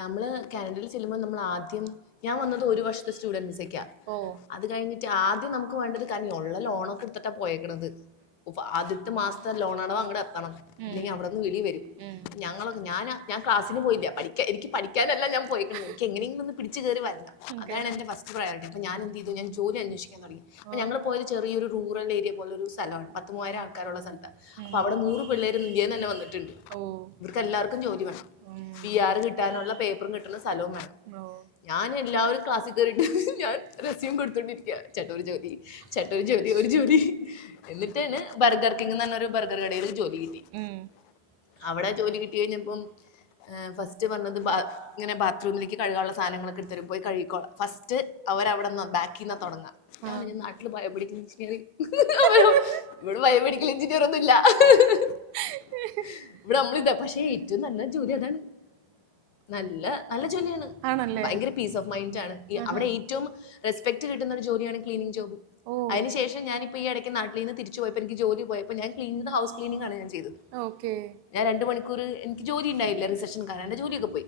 നമ്മള് കാനഡയിൽ ചെല്ലുമ്പോൾ നമ്മൾ ആദ്യം ഞാൻ വന്നത് 1 വർഷത്തെ സ്റ്റുഡന്റ് വിസയ്ക്കാ. അത് കഴിഞ്ഞിട്ട് ആദ്യം നമുക്ക് വേണ്ടത് കാരണം ഉള്ള ലോണൊക്കെ എടുത്തിട്ടാ പോയേക്കണത്. ആദ്യത്തെ മാസത്തെ ലോൺ അടവ് അങ്ങോട്ട് എത്തണം, അല്ലെങ്കിൽ അവിടെ നിന്ന് വിളി വരും. ഞാൻ ക്ലാസ്സിന് പോയില്ല, എനിക്ക് പഠിക്കാനല്ല ഞാൻ പോയേക്കുന്നത്, എനിക്ക് എങ്ങനെയെങ്കിലും ഒന്ന് പിടിച്ചു കയറി വരണം. അതാണ് എന്റെ ഫസ്റ്റ് പ്രയോറിറ്റി. അപ്പൊ ഞാൻ എന്ത് ചെയ്തു, ഞാൻ ജോലി അന്വേഷിക്കാൻ തുടങ്ങി. അപ്പൊ ഞങ്ങൾ പോയത് ചെറിയൊരു റൂറൽ ഏരിയ പോലെ ഒരു സ്ഥലമാണ്, 10,000 ആൾക്കാരുള്ള സ്ഥലത്താണ്. അപ്പൊ അവിടെ 100 പിള്ളേർ ഇന്ത്യയിൽ തന്നെ വന്നിട്ടുണ്ട്. ഇവർക്ക് എല്ലാവർക്കും ജോലി വേണം, PR കിട്ടാനുള്ള പേപ്പറും കിട്ടുന്ന സ്ഥലവും വേണം. ഞാൻ എല്ലാവരും ക്ലാസ്സിൽ കയറിയിട്ട് ഞാൻ റെസ്യൂം കൊടുത്തോണ്ടിരിക്കുക, ഒരു ജോലി. എന്നിട്ടാണ് ബർഗർ കിങ് എന്ന് പറഞ്ഞൊരു ബർഗർ കടയിൽ ജോലി കിട്ടി. അവിടെ ജോലി കിട്ടി കഴിഞ്ഞപ്പം ഫസ്റ്റ് പറഞ്ഞത് ഇങ്ങനെ ബാത്റൂമിലേക്ക് കഴുകാനുള്ള സാധനങ്ങളൊക്കെ എടുത്തരും, പോയി കഴുകിക്കോളാം. ഫസ്റ്റ് അവരവിടെ നിന്ന് ബാക്കിൽ നിന്നാ തുടങ്ങാം. നാട്ടില് ബയോമെഡിക്കൽ എഞ്ചിനീയറിംഗ്, ഇവിടെ ബയോമെഡിക്കൽ എഞ്ചിനീയർ ഒന്നും ഇല്ല, ഇവിടെ നമ്മളിതാ. പക്ഷേ ഏറ്റവും നല്ല ജോലി അതാണ്, നല്ല ജോലിയാണ്, ഭയങ്കര പീസ് ഓഫ് മൈൻഡ് ആണ്. അവിടെ ഏറ്റവും റെസ്പെക്ട് കിട്ടുന്ന ഒരു ജോലിയാണ് ക്ലീനിങ് ജോബ്. അതിനുശേഷം ഞാനിപ്പോ ഈ ഇടയ്ക്ക് നാട്ടിൽ നിന്ന് തിരിച്ചു പോയപ്പോ എനിക്ക് ജോലി പോയപ്പോ ഞാൻ ഹൗസ് ക്ലീനിങ് ആണ് ഞാൻ ചെയ്തത്. ഞാൻ 2 മണിക്കൂർ എനിക്ക് ജോലി ഉണ്ടായില്ല, റിസപ്ഷൻ കാരണം എന്റെ ജോലിയൊക്കെ പോയി.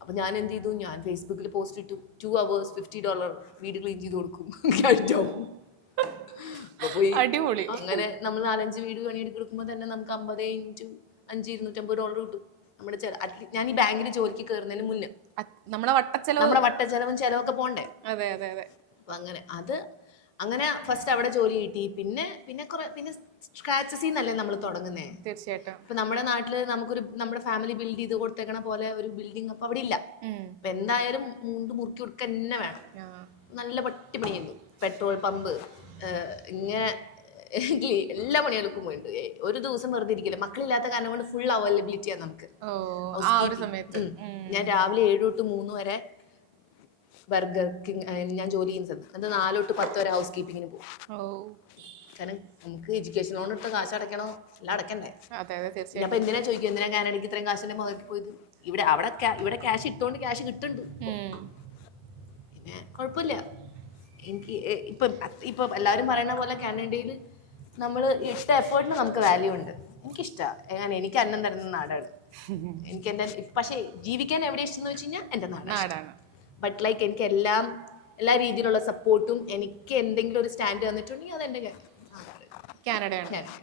അപ്പൊ ഞാൻ എന്ത് ചെയ്തു, ഞാൻ ഫേസ്ബുക്കിൽ പോസ്റ്റ് ഇട്ടു, 2 hours $50 വീട് ക്ലീൻ ചെയ്ത് കൊടുക്കും. അടിപൊളി. അങ്ങനെ നമ്മൾ 4-5 വീട് പണിയെടുക്കുമ്പോൾ തന്നെ നമുക്ക് 50 × 5 $250 കിട്ടും. നമ്മുടെ ഞാൻ ഈ ബാങ്കിൽ ജോലിക്ക് കയറുന്നതിന് മുന്നേ നമ്മുടെ വട്ടച്ചെലവും ചെലവൊക്കെ പോണ്ടേ. അപ്പൊ അങ്ങനെ ഫസ്റ്റ് അവിടെ ജോലി കിട്ടി. പിന്നെ സ്ക്രാച്ചസിൽ നിന്നല്ലേ നമ്മൾ തുടങ്ങുന്നേ. തീർച്ചയായിട്ടും. ഇപ്പൊ നമ്മുടെ നാട്ടില് നമ്മുടെ ഫാമിലി ബിൽഡ് ചെയ്ത് കൊടുത്തേക്കണ പോലെ ഒരു ബിൽഡിംഗ് അപ്പൊ അവിടെ ഇല്ല. അപ്പൊ എന്തായാലും മുറുക്കി കൊടുക്കുക തന്നെ വേണം. നല്ല പട്ടിപ്പണി ചെയ്തു, പെട്രോൾ പമ്പ്, ഇങ്ങനെ എല്ലാ പണികൾക്കും പോയിട്ട് ഒരു ദിവസം വെറുതെ ഇരിക്കില്ല. മക്കളില്ലാത്ത കാരണം കൊണ്ട് ഫുൾ അവൈലബിലിറ്റിയാണ് നമുക്ക്. ഞാൻ രാവിലെ 7 തൊട്ട് 3 വരെ ബർഗർ കിങ് ഞാൻ ജോലി ചെയ്യുന്ന സ്ഥലത്ത്, അത് 4 തൊട്ട് 10 വരെ ഹൗസ് കീപ്പിങ്ങിന് പോകും. കാരണം നമുക്ക് എഡ്യൂക്കേഷൻ ലോൺ എടുത്ത കാശ് അടയ്ക്കണോ, എല്ലാം അടയ്ക്കണ്ടേ. അപ്പൊ എന്തിനാ ചോദിക്കും, എന്തിനാ കാനഡയ്ക്ക് ഇത്രയും കാശിന്റെ മുതൽ പോയത്? ഇവിടെ ക്യാഷ് ഇട്ടോണ്ട് ക്യാഷ് കിട്ടുന്നുണ്ട്, പിന്നെ കുഴപ്പമില്ല. എനിക്ക് ഇപ്പൊ എല്ലാവരും പറയുന്ന പോലെ കാനഡയിൽ നമ്മൾ ഇട്ട എഫേർട്ടിന് നമുക്ക് വാല്യൂ ഉണ്ട്. എനിക്കിഷ്ടമാണ്, എനിക്ക് അന്നം തരുന്ന നാടാണ്. എനിക്ക് പക്ഷേ ജീവിക്കാൻ എവിടെ ഇഷ്ടം എന്ന് വെച്ച് കഴിഞ്ഞാൽ എൻ്റെ നാടാണ്. ബട്ട് ലൈക്ക് എനിക്ക് എല്ലാ രീതിയിലുള്ള സപ്പോർട്ടും, എനിക്ക് എന്തെങ്കിലും ഒരു സ്റ്റാൻഡ് തന്നിട്ടുണ്ടെങ്കിൽ അത് എൻ്റെ നാടാണ്, കാനഡയാണ്.